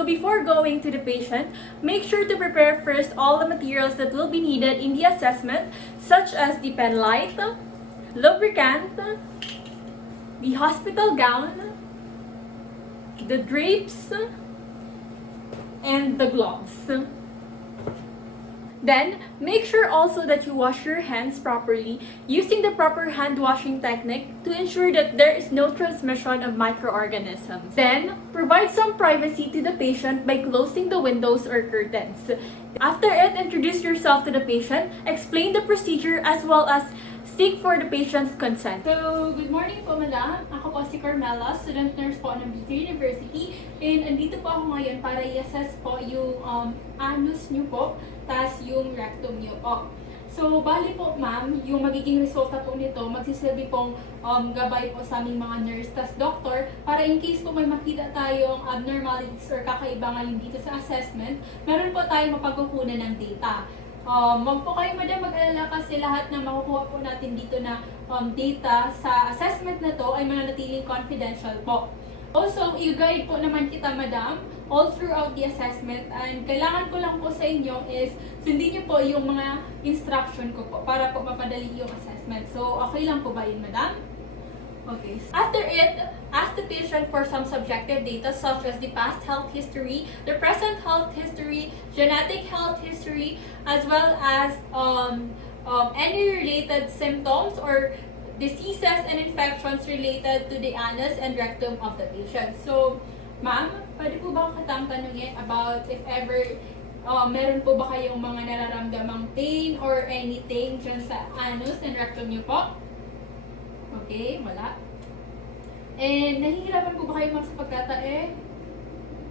So before going to the patient, make sure to prepare first all the materials that will be needed in the assessment, such as the pen light, lubricant, the hospital gown, the drapes, and the gloves. Then, make sure also that you wash your hands properly using the proper hand washing technique to ensure that there is no transmission of microorganisms. Then, provide some privacy to the patient by closing the windows or curtains. After it, introduce yourself to the patient, explain the procedure as well as seek for the patient's consent. So, good morning po madam. Ako po si Carmela, student nurse po ng BK University. And andito po ako ngayon para i-assess po yung anus nyo po, tas yung rectum nyo po. So, bali po ma'am, yung magiging resulta po nito, magsisilbi pong gabay po sa aming mga nurse tas doctor para in case po may makita tayong abnormalities or kakaiba ngayon dito sa assessment, meron po tayong mapagkukunan ng data. Wag po kayo madam mag-alala kasi lahat na makukuha po natin dito na data sa assessment na to ay mananatiling confidential po. Also, i-guide po naman kita madam all throughout the assessment and kailangan ko lang po sa inyo is sundin niyo po yung mga instruction ko po para po mapadali yung assessment. So, okay lang po ba yun madam? Okay. After it, ask the patient for some subjective data such as the past health history, the present health history, genetic health history, as well as any related symptoms or diseases and infections related to the anus and rectum of the patient. So, ma'am, pwede po ba kitang tanungin about if ever meron po ba kayong mga nararamdamang pain or anything dyan sa anus and rectum niyo po? Okay, wala. And nahihirapan po ba kayo sa pagtatae?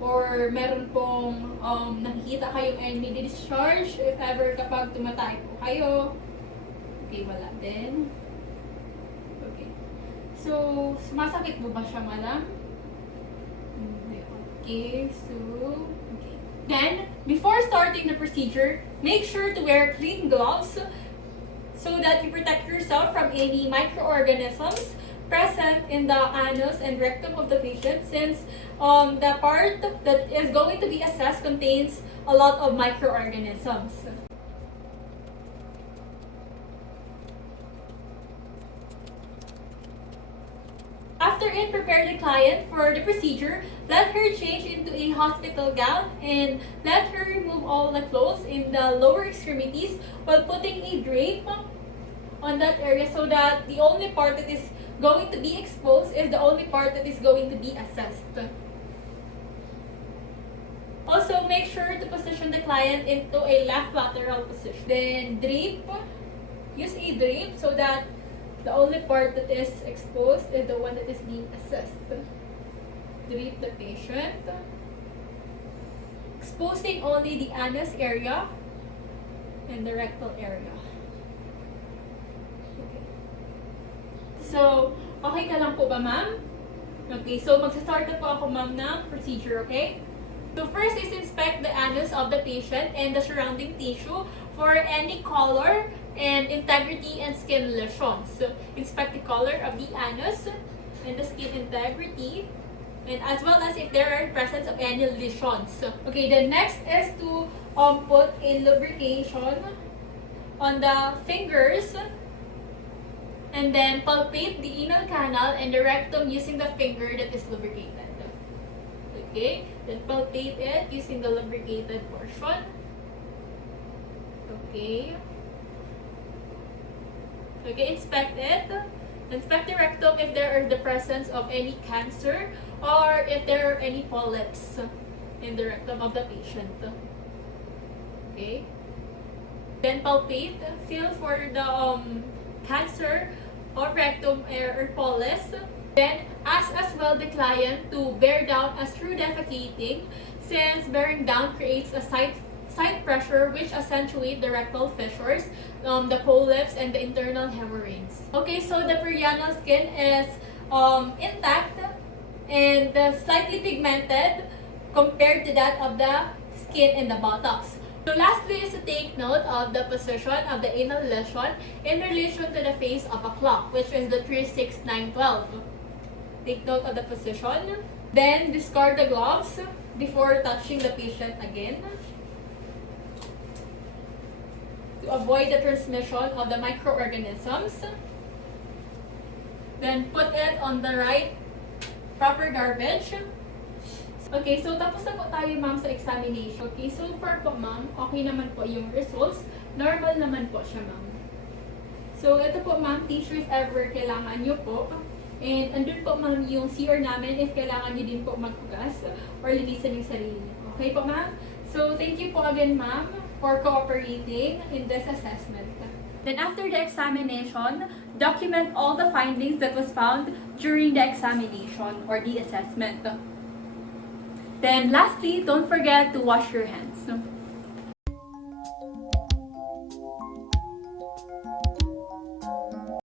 Or meron pong nakikita kayong any discharge if ever kapag tumatae po kayo? Okay, wala din. Okay. So, sumasakit po ba siya, madam? Okay, so, okay. Then, before starting the procedure, make sure to wear clean gloves so that you protect yourself from any microorganisms present in the anus and rectum of the patient since the part that is going to be assessed contains a lot of microorganisms. After it, prepare the client for the procedure. Let her change into a hospital gown and let her remove all the clothes in the lower extremities while putting a drape on that area so that the only part that is going to be exposed is the only part that is going to be assessed. Also, make sure to position the client into a left lateral position. Then, drape. Use a drape so that the only part that is exposed is the one that is being assessed. Drape the patient, exposing only the anus area and the rectal area. Okay. So, okay ka lang po ba, ma'am? Okay, so magsa-start na po ako, ma'am, ng procedure, okay? So, first is inspect the anus of the patient and the surrounding tissue for any color and integrity and skin lesions. So, inspect the color of the anus and the skin integrity, and as well as if there are presence of any lesions. Okay, the next is to put a lubrication on the fingers and then palpate the anal canal and the rectum using the finger that is lubricated. Okay, then palpate it using the lubricated portion. Okay. Okay, inspect it. Inspect the rectum if there is the presence of any cancer or if there are any polyps in the rectum of the patient. Okay. Then palpate, feel for the cancer or rectum or polyps. Then ask as well the client to bear down as through defecating since bearing down creates a side pressure which accentuate the rectal fissures, the polyps, and the internal hemorrhoids. Okay, so the perianal skin is intact and slightly pigmented compared to that of the skin in the buttocks. So lastly is to take note of the position of the anal lesion in relation to the face of a clock, which is the 3, 6, 9, 12. Take note of the position. Then discard the gloves. before touching the patient again to avoid the transmission of the microorganisms. Then put it on the right proper garbage. Okay, so tapos na po tayo ma'am sa examination. Okay, so far po ma'am, okay naman po yung results. Normal naman po siya ma'am. So ito po ma'am, tissue if ever kailangan nyo po. And andun po ma'am yung CR namin if kailangan nyo din po maghugas or linisan yung sarili nyo. Okay po ma'am? So thank you po again ma'am for cooperating in this assessment. Then after the examination, document all the findings that was found during the examination or the assessment. Then lastly, don't forget to wash your hands.